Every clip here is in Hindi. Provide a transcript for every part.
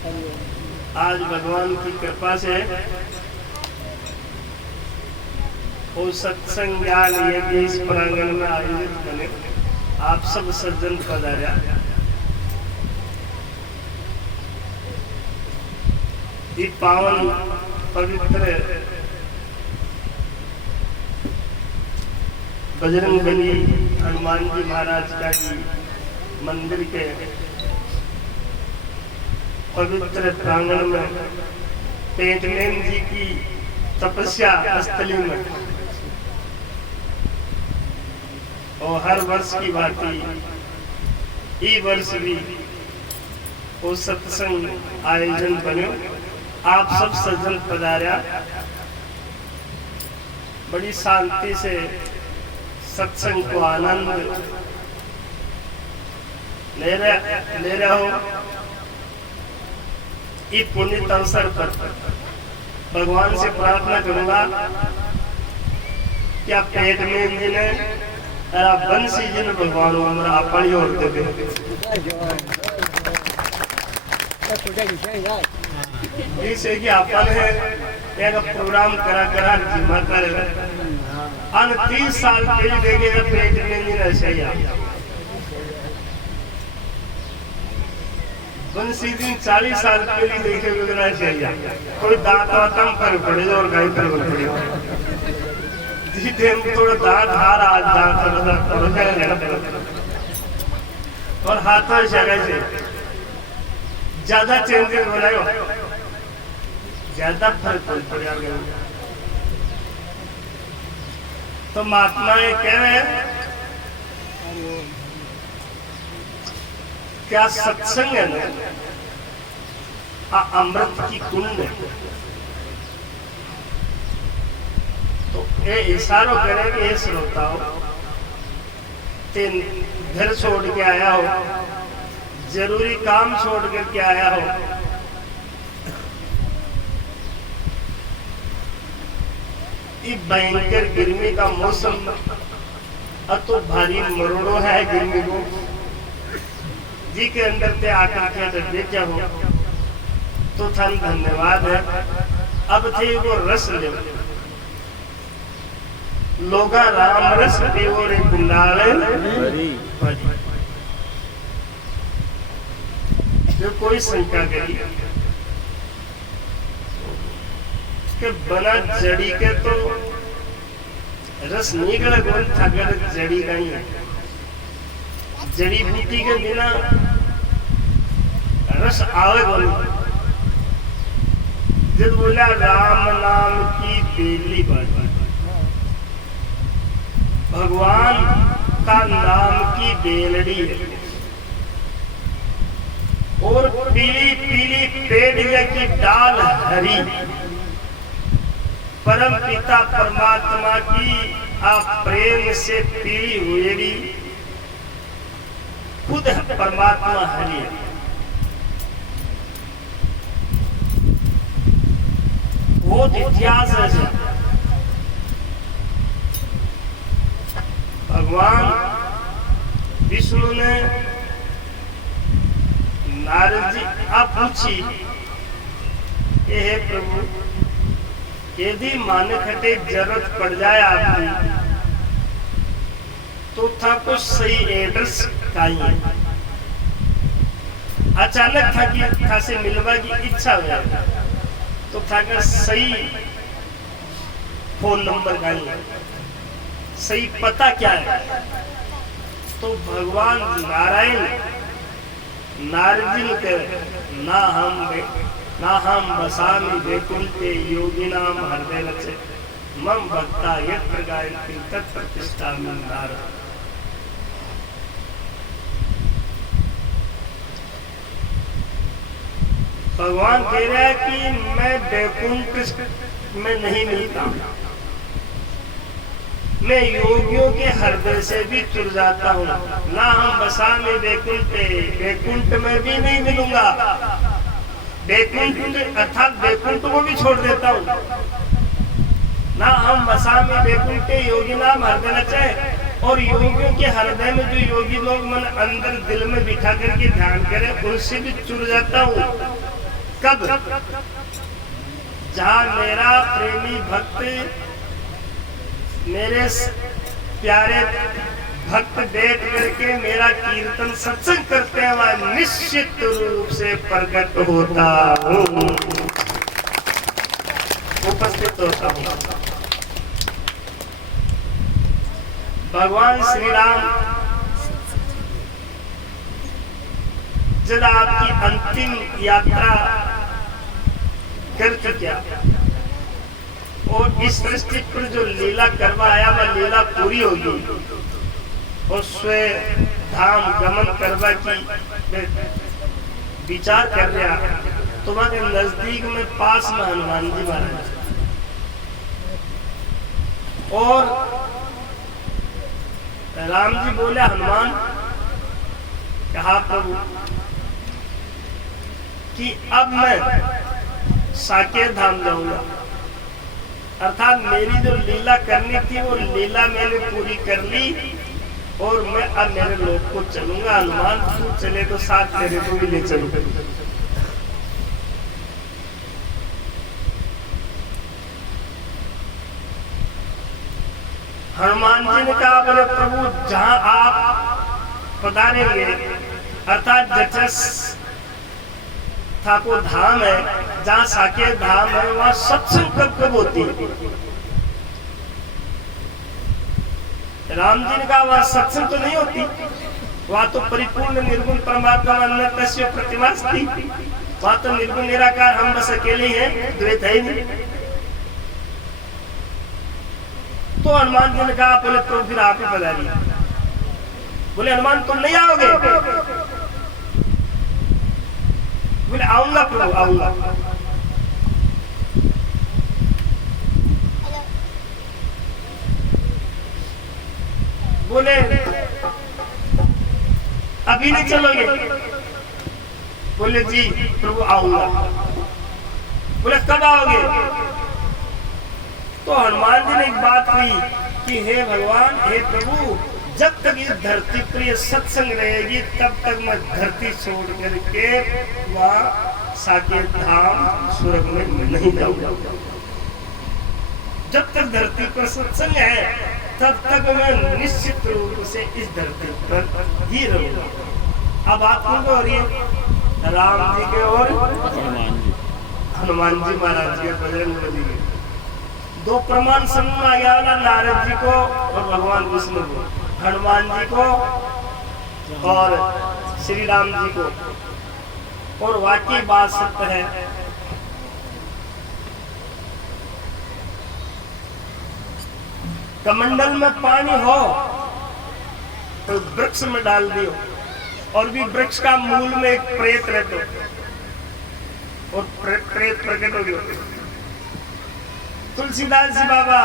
आज भगवान की कृपा से वो सत्संग ज्ञान यज्ञ इस प्रांगण में आयोजित बने। आप सब सज्जन पधार्या। ये पावन पवित्र बजरंगबली हनुमान जी महाराज का जी मंदिर के पवित्र प्रांगण में पेटलेन जी की तपस्या स्थली में और हर वर्ष की भांति ई वर्ष भी वो सत्संग आयोजन बने। आप सब सज्जन पधार्या। बड़ी शांति से सत्संग को आनंद ले रहे हो। इस पुण्य अवसर पर भगवान से प्रार्थना करूंगा कि आप पेट में जी ने बंसी जी ने भगवान हमारा अपनी ओर दे इसे कि अपन है एक प्रोग्राम करा जिम्मा कर अन 30 साल पहले देखे पेट में जी ने सही बंसी दिन 40 साल पहले देखे वगैरह चाहिए। कोई दांत वातम पर पड़े और गाय पर पड़े जी टाइम थोड़ा दांत हार आज दांत थोड़ा जाएगा और हाथों जगह से ज्यादा चेंजेस बनायो ज्यादा फर्क पड़ गया। तो महात्माएं कह रहे हैं क्या सत्संग है ना अमृत की कुंड है। तो ये इशारों करे कि ये श्रोता हो घर छोड़ के आया हो, जरूरी काम छोड़ करके आया हो, ये भयंकर गर्मी का मौसम तो भारी मरोड़ो है गर्मी को जी के अंदर ते आकर के देखा हो तो थन धन्यवाद है। अब थे वो रस ले लोगा राम रस देवो रे गुंडाले जो कोई शंका करी कि बना जड़ी के तो रस निकल कौन थकर जड़ी का ही जड़ी बूटी के बिना रस आवे कौन। जब बोला राम नाम की बेली बात भगवान का नाम की बेलड़ी है और पीली पीली पेड़ की डाल हरी परम पिता परमात्मा की आप प्रेम से पीली हुई खुद परमात्मा हरि है। वो इतिहास है भगवान विष्णु ने नारद जी आप पूछी कि हे प्रभु यदि मान खटे जरूरत पड़ जाए आपकी तो था कुछ सही एड्रेस चाहिए। अचानक था कि था से मिलवा की इच्छा हुई तो था का सही फोन नंबर चाहिए, सही पता क्या है। तो भगवान नारायण नारद जी के ना हम बसामी वैकुंठे योगिनाम हृदय रचे मम भक्ता यत्र गायन्ति तत् प्रतिष्ठामि नारद। भगवान कह रहा है कि मैं वैकुंठ में नहीं मिलता, मैं योगियों के हृदय से भी चुर जाता हूँ। ना हम बसा में वैकुंठ में भी नहीं मिलूंगा, वैकुंठ अर्थात वैकुंठ को भी छोड़ देता हूँ। ना हम बसा में वैकुंठ योगी नाम हृदय नचाए, और योगियों के हृदय में जो योगी लोग मन अंदर दिल में बिठा करके ध्यान करे उनसे भी चुर जाता हूँ। कब? जहां मेरा प्रेमी भक्त, मेरे प्यारे भक्त बैठ करके मेरा कीर्तन सत्संग करते हैं, वह निश्चित रूप से प्रकट होता हूँ, उपस्थित होता हूँ। भगवान श्री राम जब आपकी अंतिम यात्रा कर चुका और इस सृष्टि पर जो लीला करवाया वह लीला पूरी होगी और स्वयं धाम गमन करवा की विचार कर रहा, तुम्हारे नजदीक में पास में हनुमान जी महाराज और राम जी बोले, हनुमान कहा प्रभु कि अब मैं साकेत धाम जाऊंगा, अर्थात मेरी जो लीला करनी थी वो लीला मैंने पूरी कर ली और मैं अब मेरे लोग को चलूंगा। हनुमान तू चले तो साथ तेरे को भी ले चलूंगा। हनुमान जी ने कहा, बोले प्रभु जहां आप पधारेंगे अर्थात जचस ठाकुर धाम है, जहां साकेत धाम है, वहां सत्संग कब कब होती है? राम जी ने कहा वहां सत्संग तो नहीं होती, वहां तो परिपूर्ण निर्गुण परमात्मा अन्य प्रतिमा थी, वहां तो निर्गुण निराकार हम बस अकेले हैं, द्वैत है नहीं। तो हनुमान जी ने कहा, बोले तो फिर आप ही पधारिए। बोले हनुमान तुम नहीं आओगे? बोले आऊंगा प्रभु, आऊंगा। बोले अभी नहीं चलोगे? बोले जी प्रभु आऊंगा। बोले कब आओगे? तो हनुमान जी ने एक बात कही कि हे भगवान, हे प्रभु, जब तक इस धरती पर ये सत्संग रहेगी तब तक मैं धरती छोड़ करके वहां साकेत धाम स्वर्ग में नहीं जाऊंगा। जब तक धरती पर सत्संग है तब तक मैं निश्चित रूप से इस धरती पर ही रहूंगा। अब बात कौन हो रही है? राम जी के और हनुमान जी महाराज के, बजरंग बली के दो प्रमाण समूह आ गया ना, नारद जी को और भगवान विष्णु को, हनुमान जी को और श्री राम जी को। और वाकई बात सत्य है, कमंडल में पानी हो तो वृक्ष में डाल दियो, और भी वृक्ष का मूल में एक प्रेत रहते और प्रेत प्रकट हो गया। तुलसीदास जी बाबा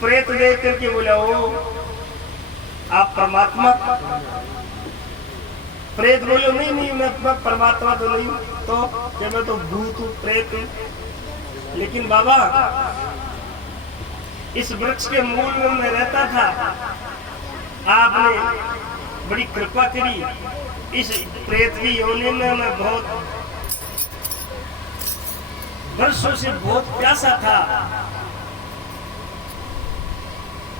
प्रेत देख करके बोला, ओ आप परमात्मा? प्रेत बोलो नहीं नहीं, मैं परमात्मा तो नहीं हूं। तो क्या मैं तो भूत हूं, प्रेत हूं। लेकिन बाबा इस वृक्ष के मूल में मैं रहता था, आपने बड़ी कृपा करी। इस प्रेत की योनि में मैं बहुत वर्षों से बहुत प्यासा था,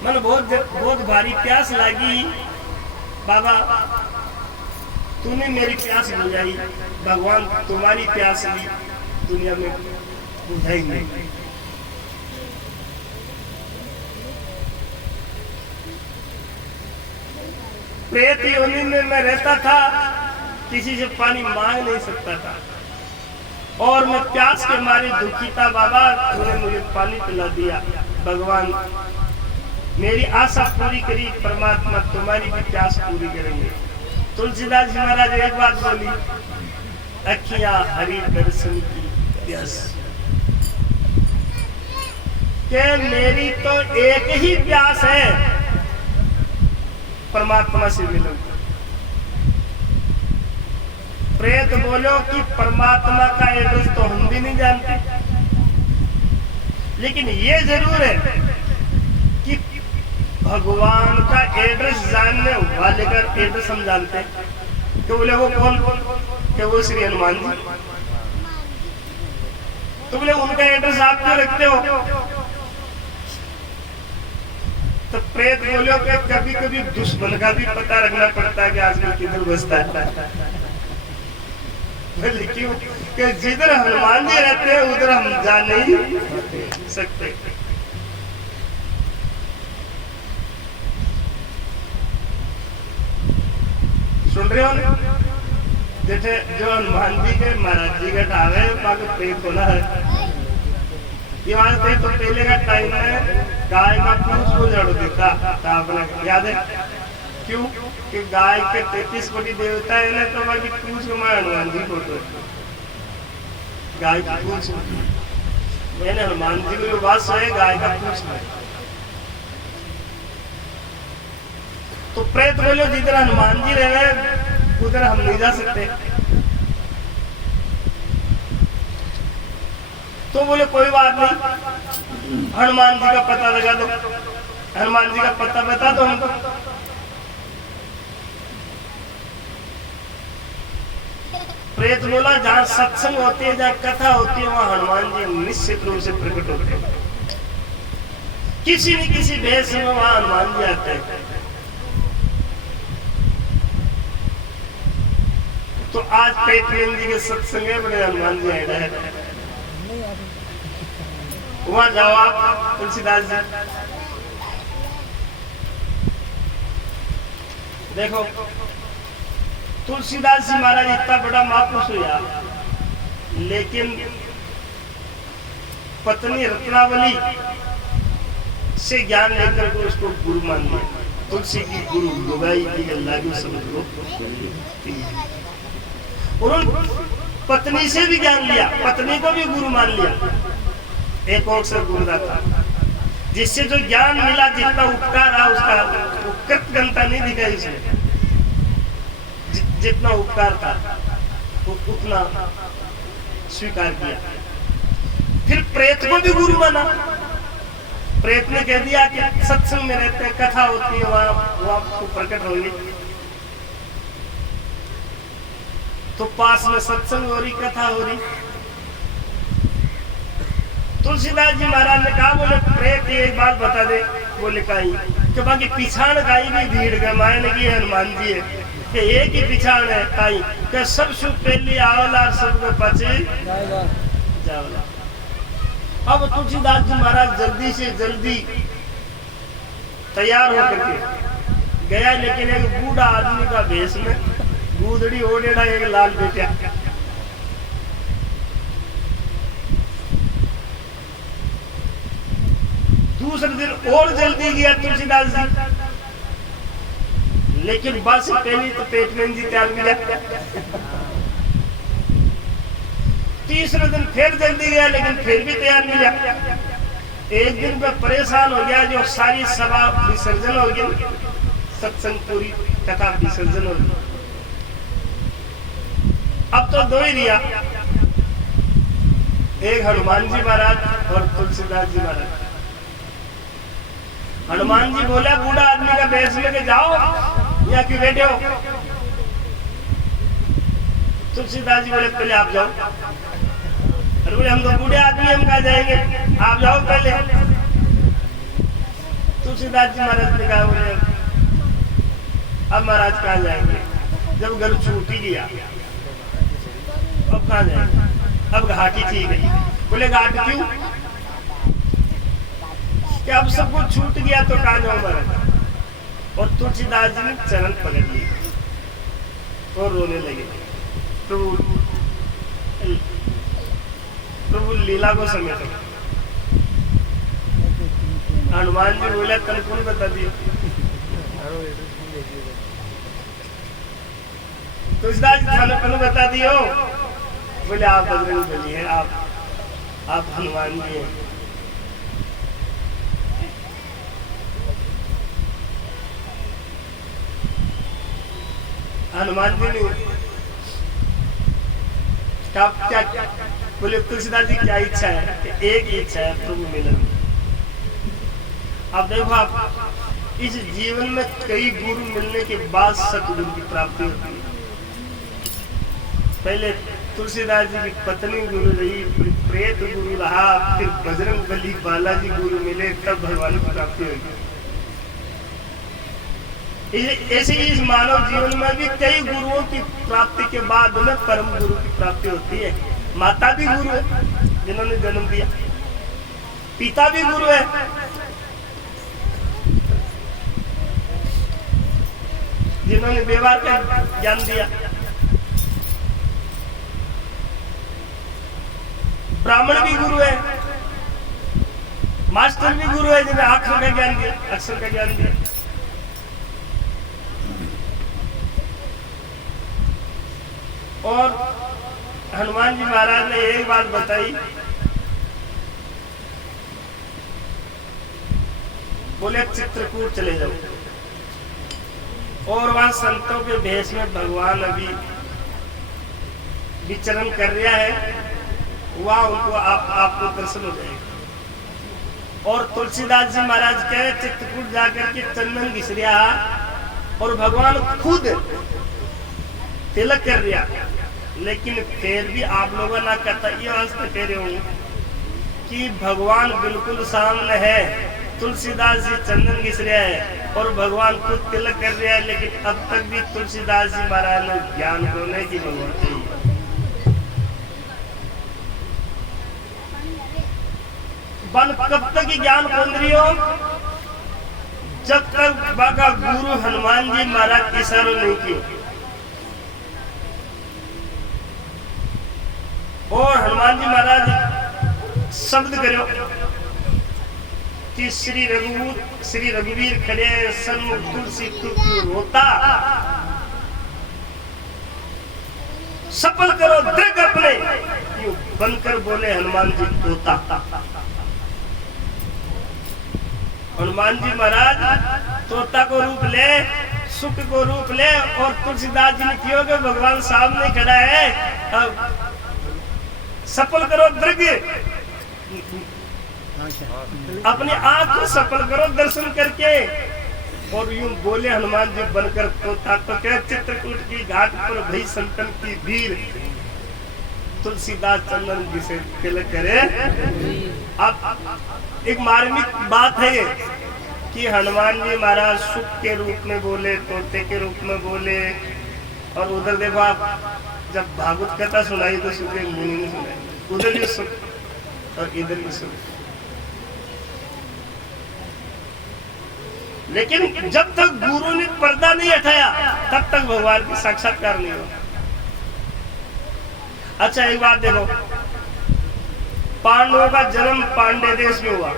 मन बहुत भारी प्यास लगी। बाबा तूने मेरी प्यास बुझाई, भगवान तुम्हारी प्यास भी दुनिया में बुझाई नहीं। प्रेत योनि में मैं रहता था, किसी से पानी मांग नहीं सकता था और मैं प्यास के मारे दुखी था। बाबा तूने मुझे पानी पिला दिया, भगवान मेरी आशा पूरी करी, परमात्मा तुम्हारी भी प्यास पूरी करेंगे। तुलसीदास जी महाराज एक बात बोली, अखियां हरि दर्शन की प्यास, के मेरी तो एक ही प्यास है, परमात्मा से मिलूं। प्रेत बोलो कि परमात्मा का एड्रेस तो हम भी नहीं जानते, लेकिन ये जरूर है कि भगवान का एड्रेस जानने वाले का एड्रेस हम जानते हैं। तो बोले वो कौन? क्या वो श्री हनुमान जी? तो बोले उनका एड्रेस आप क्यों रखते हो? तो प्रेत बोलो कि कभी कभी दुश्मन का भी पता रखना पड़ता है कि आजकल किधर बसता है। बोले क्यों? कि जिधर हनुमान जी रहते हैं उधर हम जा नहीं सकते। सुन रहे हो? जैसे जो हनुमान जी के महाराज जी का ठावे बाकी प्रेत होना है। ये बात कही तो पहले का टाइम में गाय का पूंछ को जड़ देता था, अपना याद है? क्यों? कि गाय के 33 कोटि देवता है ना, तो बाकी पूंछ को मैं हनुमान जी को तो गाय की पूंछ मैंने हनुमान जी को बात सोए गाय का पूंछ में। तो प्रेत बोलो जिधर हनुमान जी रहे उधर हम नहीं जा सकते। तो बोले कोई बात नहीं, हनुमान जी का पता लगा दो, हनुमान जी का पता बता दो हमको। प्रेत बोला जहाँ सत्संग होती है, जहाँ कथा होती है, वहाँ हनुमान जी निश्चित रूप से प्रकट होते हैं। किसी न किसी भेष में वहाँ हनुमान जी आते हैं। तो आज पेटलेन जी के सत्संग है, बड़े हनुमान जी आए हैं। वहां जाओ आप तुलसीदास जी, देखो तुलसीदास जी महाराज इतना बड़ा महापुरुष हुआ, लेकिन पत्नी रत्नावली से ज्ञान लेकर के उसको गुरु मान लिया। तुलसी की गुरु लुगाई की अल्लाह की समझ लो। उन्होंने पत्नी से भी ज्ञान लिया, पत्नी को भी गुरु मान लिया। एक और से गुरुदाता जिससे जो ज्ञान मिला, जितना उपकार रहा उसका कृतज्ञता नहीं दिखाई इसने। जितना उपकार था वो उतना स्वीकार किया। फिर प्रेत को भी गुरु माना। प्रेत ने कह दिया कि सत्संग में रहते हैं, कथा होती है, वहां वो आपको प्रकट होंगे। तो पास में सत्संग हो रही, कथा हो रही। तुलसीदास जी महाराज ने कहा, बोले प्रेत एक बात बता दे। बोले कहीं कि बाकी पिछाड़ गाई भी भीड़ गए मायने की हनुमान जी है कि एक ही पिछाड़ है काई कि सब सुख पहली आवला सबको पचे जावला। अब तुलसीदास जी महाराज जल्दी से जल्दी तैयार होकर के गया, लेकिन एक बूढ़ा आदमी का भेष में, गूदड़ी ओढ़ेड़ा एक लाल बेटा। दूसरे दिन और जल्दी गया तुलसीदास जी, लेकिन बस पहली तो पेटलेन जी तैयार मिला। तीसरे दिन फिर जल्दी गया, लेकिन फिर भी तैयार मिला। एक दिन में परेशान हो गया, जो सारी सभा विसर्जन हो गई, सत्संग पूरी कथा विसर्जन हो गई। अब तो दो ही रिया, एक हनुमान जी महाराज और तुलसीदास जी महाराज। हनुमान जी बोला बूढ़ा आदमी का भेष लेके जाओ या कि बैठे हो? तुलसीदास जी बोले पहले आप जाओ। अरे बोले हम तो बूढ़े आदमी, हम कहाँ जाएंगे, आप जाओ पहले। तुलसीदास जी महाराज ने कहा, बोले अब महाराज कहाँ जाएंगे, जब घर छूट ही गया, अब कहाँ जाएंगे, अब घाटी ठीक है। बोले घाट क्यों? कि अब सब कुछ छूट गया तो कहाँ जाऊं महाराज। और तुलसीदास जी ने चरण पकड़ लिए और रोने लगे। प्रभु लीला को समेटो। हनुमान जी बोले तन कौन बता दिए? तुलसीदास जी थाने कौन बता दियो? बोले आप बजरंग बली है, आप हनुमान जी हैं। हनुमान जी ने क्या बोले तुलसीदास जी क्या इच्छा है? एक ही इच्छा है, प्रभु मिलन। अब देखो आप इस जीवन में कई गुरु मिलने के बाद सतगुरु की प्राप्ति होती है। पहले तुलसीदास जी की पत्नी गुरु रही, फिर प्रेत गुरु रहा, फिर बजरंग बली बालाजी गुरु मिले, तब भगवान की प्राप्ति होगी। ऐसे ही इस मानव जीवन में भी कई गुरुओं की प्राप्ति के बाद में परम गुरु की प्राप्ति होती है। माता भी गुरु है जिन्होंने जन्म दिया, पिता भी गुरु है, जिन्होंने व्यवहार का ज्ञान दिया, ब्राह्मण भी गुरु है, मास्टर भी गुरु है जिन्हें अक्षर का ज्ञान दिया, अक्षर का ज्ञान दिया। और हनुमान जी महाराज ने एक बात बताई, बोले चित्रकूट चले जाओ, और वहां संतों के भेष में भगवान अभी विचरण कर रहा है, वहां उनको आपको दर्शन हो जाएगा। और तुलसीदास जी महाराज कहे चित्रकूट जाकर के चंदन घिस रहा और भगवान खुद तिलक कर रहा, लेकिन फिर भी आप लोगों ने कहता ये वास्ते कह रहे हो कि भगवान बिल्कुल सामने है, तुलसीदास जी चंदन घिस रहा है और भगवान खुद तिलक कर रहा है, लेकिन अब तक भी तुलसीदास जी महाराज ने ज्ञान होने की भगवान चाहिए। कब तक ज्ञान खोल रही हो? जब तक बाका गुरु हनुमान जी महाराज इशारा नहीं किए। और हनुमान जी महाराज शब्द करो कि श्री रघुवीर खड़े सन्मुख तुलसी क्यों रोता, सफल करो दृढ़ अपने, क्यों बनकर बोले हनुमान जी तोता। हनुमान जी महाराज तोता को रूप ले, सुख को रूप ले, और तुलसीदास जी ने क्यों कि भगवान सामने खड़ा है, अब सफल करो दृढ़, अपनी आंख को सफल करो दर्शन करके। और यूं बोले हनुमान जी बनकर तोता। तो क्या चित्रकूट की घाट पर भई संतन की भीड़, तुलसीदास चंदन जी से तिलक करे। अब एक मार्मिक बात है ये कि हनुमान जी महाराज सुख के रूप में बोले, तोते के रूप में बोले, और उधर देखो आप जब भागवत कथा सुनाई तो सुख मुनि ने सुनाई, उधर भी सुख और इधर भी सुख। लेकिन जब तक गुरु ने पर्दा नहीं हटाया तब तक भगवान की साक्षात्कार नहीं होगा। अच्छा एक बात देखो, पांडवों का जन्म पांडे देश में हुआ,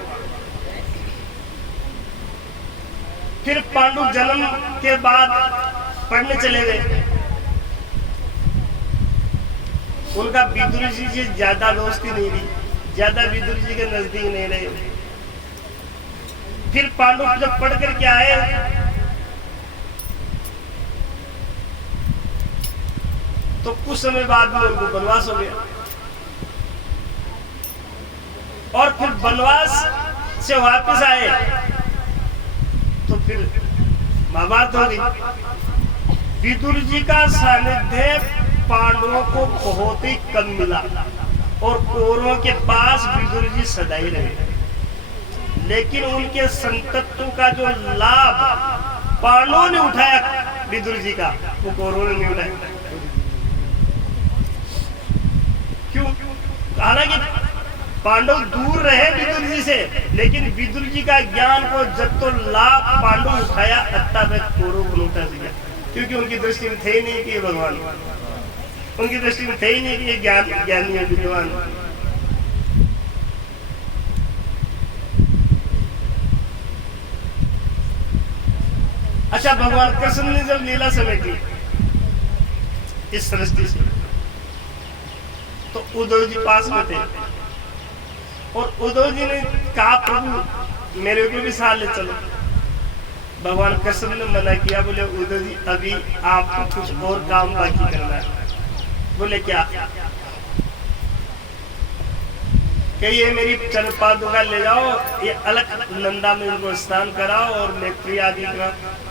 फिर पांडु जन्म के बाद पढ़ने चले गए, उनका विदुर जी से ज्यादा दोस्ती नहीं रही, ज्यादा विदुर जी के नजदीक नहीं रहे। फिर पांडु जब पढ़ कर के आए तो कुछ समय बाद में उनको वनवास हो गया, और फिर वनवास से वापस आए तो फिर महाभारत हो गई। विदुर जी का सानिध्य पांडवों को बहुत ही कम मिला, और कौरवों के पास विदुर जी सदा ही रहे, लेकिन उनके संतत्व का जो लाभ पांडवों ने उठाया विदुर जी का, वो कौरवों ने नहीं उठाया। क्यों? हालांकि पांडव दूर रहे विदुर जी से, लेकिन विदुर जी का ज्ञान को जब तो लाभ पांडव उठाया तब तक कौरव को उठा सका, क्योंकि उनकी दृष्टि में थे ही नहीं कि भगवान, उनकी दृष्टि में थे ही नहीं कि ज्ञानी है विद्वान। अच्छा, भगवान कृष्ण ने जब लीला समेटी इस सृष्टि से, तो उद्धव जी पास में थे, और उद्धव जी ने कहा प्रभु मेरे को भी साथ ले चलो। भगवान कृष्ण ने मना किया, बोले उद्धव जी अभी आपको कुछ और काम बाकी करना है। बोले क्या? कि ये मेरी चरण पादुका ले जाओ, ये अलग नंदा में उनको स्नान कराओ, और मैत्री आदि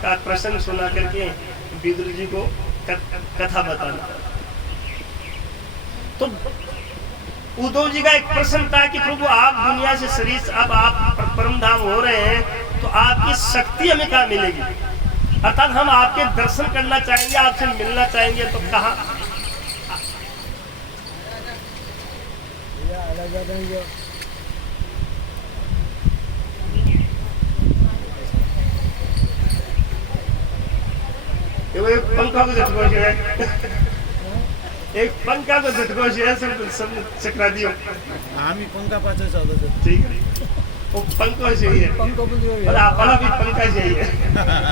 का प्रसंग सुना करके विदुर जी को कथा बताना। तो उद्धव जी का एक प्रश्न था कि प्रभु आप दुनिया से शरीर अब आप परम धाम हो रहे हैं तो आपकी शक्ति हमें कहाँ मिलेगी, अर्थात हम आपके दर्शन करना चाहेंगे, आपसे मिलना चाहेंगे, तो कहाँ? एक पंखा को झटको है, एक पंखा को झटको है, सब चकरा दियो। आम्ही पंखा पाचो चालतो ठीक है, वो पंखा चाहिए, पंखा पण और आपला भी पंखा चाहिए।